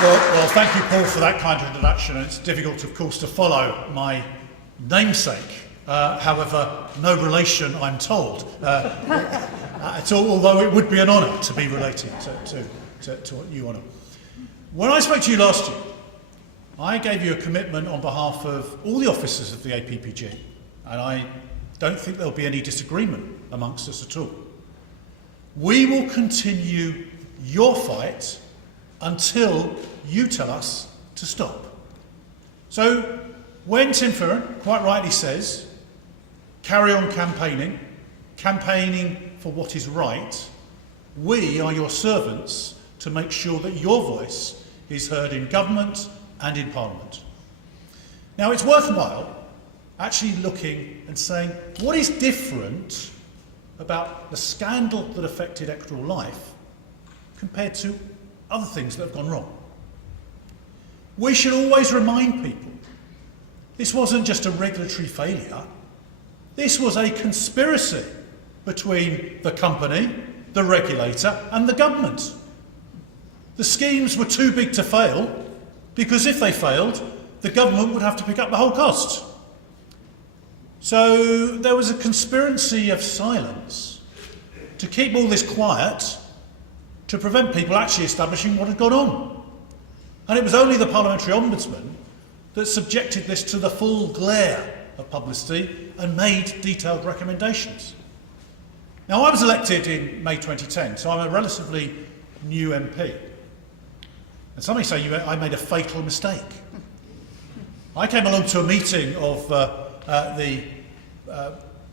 Well, thank you, Paul, for that kind of introduction. And it's difficult, of course, to follow my namesake. However, no relation, I'm told, at all, although it would be an honour to be related to what you honour. When I spoke to you last year, I gave you a commitment on behalf of all the officers of the APPG, and I don't think there'll be any disagreement amongst us at all. We will continue your fight until you tell us to stop. So when Tim Fearon quite rightly says, carry on campaigning for what is right, we are your servants to make sure that your voice is heard in government and in Parliament. Now, it's worthwhile actually looking and saying, what is different about the scandal that affected Equitable Life compared to other things that have gone wrong? We should always remind people, this wasn't just a regulatory failure, this was a conspiracy between the company, the regulator and the government. The schemes were too big to fail, because if they failed, the government would have to pick up the whole cost. So there was a conspiracy of silence to keep all this quiet, to prevent people actually establishing what had gone on. And it was only the Parliamentary Ombudsman that subjected this to the full glare of publicity and made detailed recommendations. Now, I was elected in May 2010, so I'm a relatively new MP. And some may say I made a fatal mistake. I came along to a meeting of the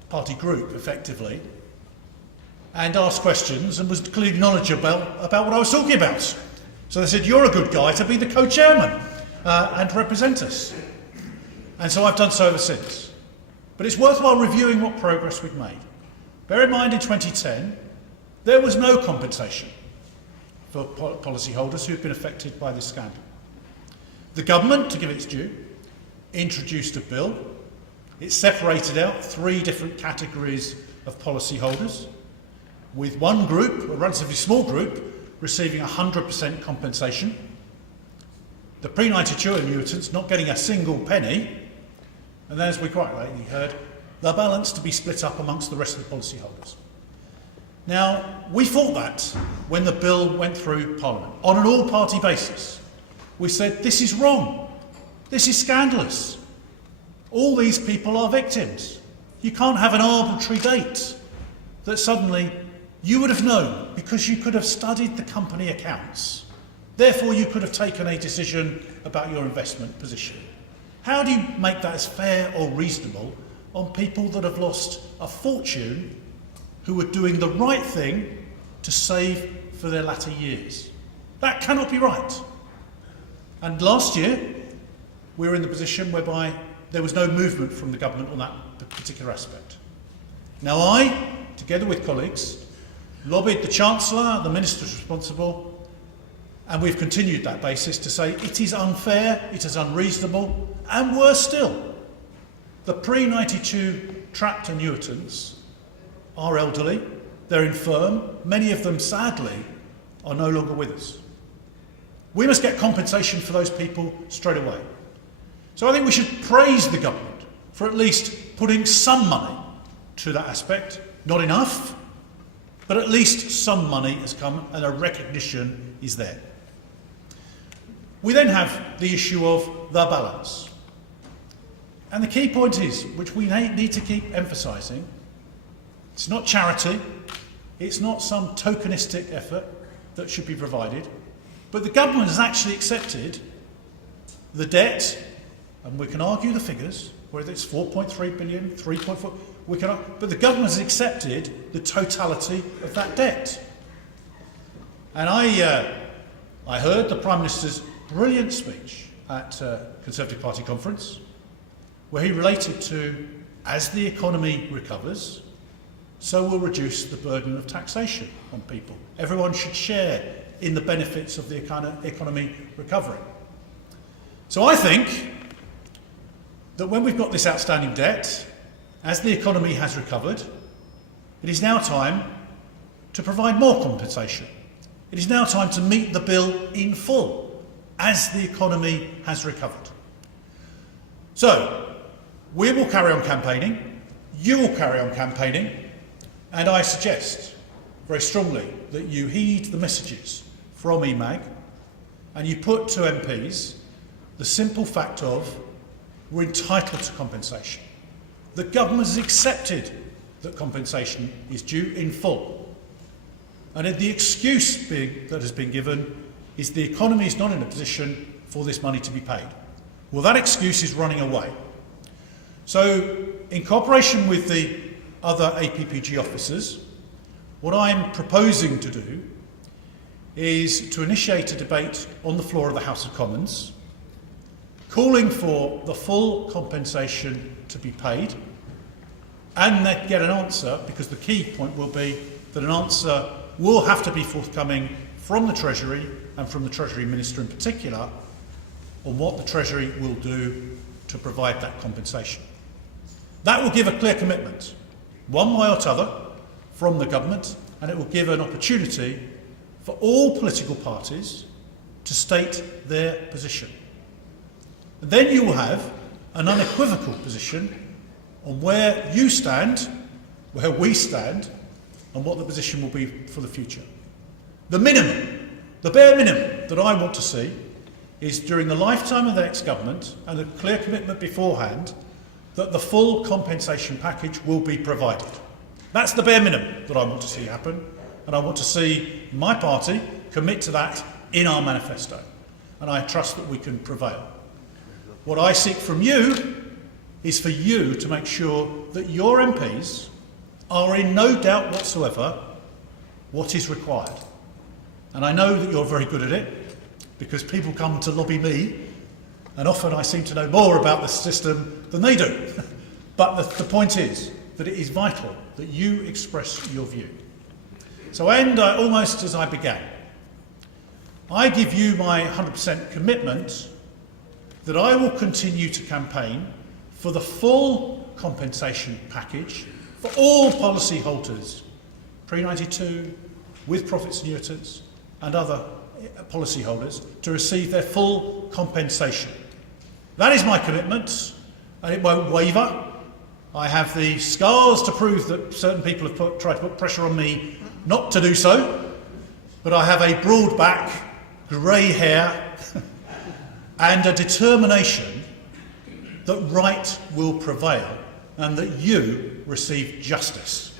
party group, effectively, and asked questions and was clearly knowledgeable about what I was talking about. So they said, you're a good guy to be the co-chairman and represent us. And so I've done so ever since. But it's worthwhile reviewing what progress we've made. Bear in mind, in 2010, there was no compensation for policyholders who had been affected by this scandal. The government, to give its due, introduced a bill. It separated out 3 different categories of policyholders, with one group, a relatively small group, receiving 100% compensation, the pre-92 annuitants not getting a single penny, and then, as we quite rightly heard, the balance to be split up amongst the rest of the policyholders. Now, we fought that when the bill went through Parliament, on an all-party basis. We said, this is wrong. This is scandalous. All these people are victims. You can't have an arbitrary date that suddenly you would have known because you could have studied the company accounts. Therefore, you could have taken a decision about your investment position. How do you make that as fair or reasonable on people that have lost a fortune who were doing the right thing to save for their latter years? That cannot be right. And last year, we were in the position whereby there was no movement from the government on that particular aspect. Now I, together with colleagues, lobbied the Chancellor, the ministers responsible, and we've continued that basis to say it is unfair, it is unreasonable, and worse still, the pre-92 trapped annuitants are elderly, they're infirm, many of them, sadly, are no longer with us. We must get compensation for those people straight away. So I think we should praise the government for at least putting some money to that aspect. Not enough, but at least some money has come and a recognition is there. We then have the issue of the balance. And the key point is, which we need to keep emphasising, it's not charity, it's not some tokenistic effort that should be provided, but the government has actually accepted the debt, and we can argue the figures, whether it's 4.3 billion, 3.4, but the government has accepted the totality of that debt. And I heard the Prime Minister's brilliant speech at Conservative Party conference, where he related to, as the economy recovers, so we'll reduce the burden of taxation on people. Everyone should share in the benefits of the economy recovering. So I think that when we've got this outstanding debt, as the economy has recovered, it is now time to provide more compensation. It is now time to meet the bill in full. as the economy has recovered. So, we will carry on campaigning, you will carry on campaigning, and I suggest very strongly that you heed the messages from EMAG and you put to MPs the simple fact of we're entitled to compensation. The government has accepted that compensation is due in full. And the excuse that has been given is the economy is not in a position for this money to be paid. Well, that excuse is running away. So, in cooperation with the other APPG officers, what I'm proposing to do is to initiate a debate on the floor of the House of Commons, calling for the full compensation to be paid, and then get an answer, because the key point will be that an answer will have to be forthcoming from the Treasury, and from the Treasury Minister in particular, on what the Treasury will do to provide that compensation. That will give a clear commitment, one way or t'other, from the government, and it will give an opportunity for all political parties to state their position. And then you will have an unequivocal position on where you stand, where we stand, and what the position will be for the future. The minimum, the bare minimum that I want to see is during the lifetime of the next government, and a clear commitment beforehand, that the full compensation package will be provided. That's the bare minimum that I want to see happen, and I want to see my party commit to that in our manifesto, and I trust that we can prevail. What I seek from you is for you to make sure that your MPs are in no doubt whatsoever what is required. And I know that you're very good at it, because people come to lobby me, and often I seem to know more about the system than they do. But the point is that it is vital that you express your view. So I end almost as I began. I give you my 100% commitment that I will continue to campaign for the full compensation package for all policyholders, pre-92, with profits annuitants, and other policyholders, to receive their full compensation. That is my commitment, and it won't waver. I have the scars to prove that certain people have tried to put pressure on me not to do so, but I have a broad back, grey hair, and a determination that right will prevail and that you receive justice.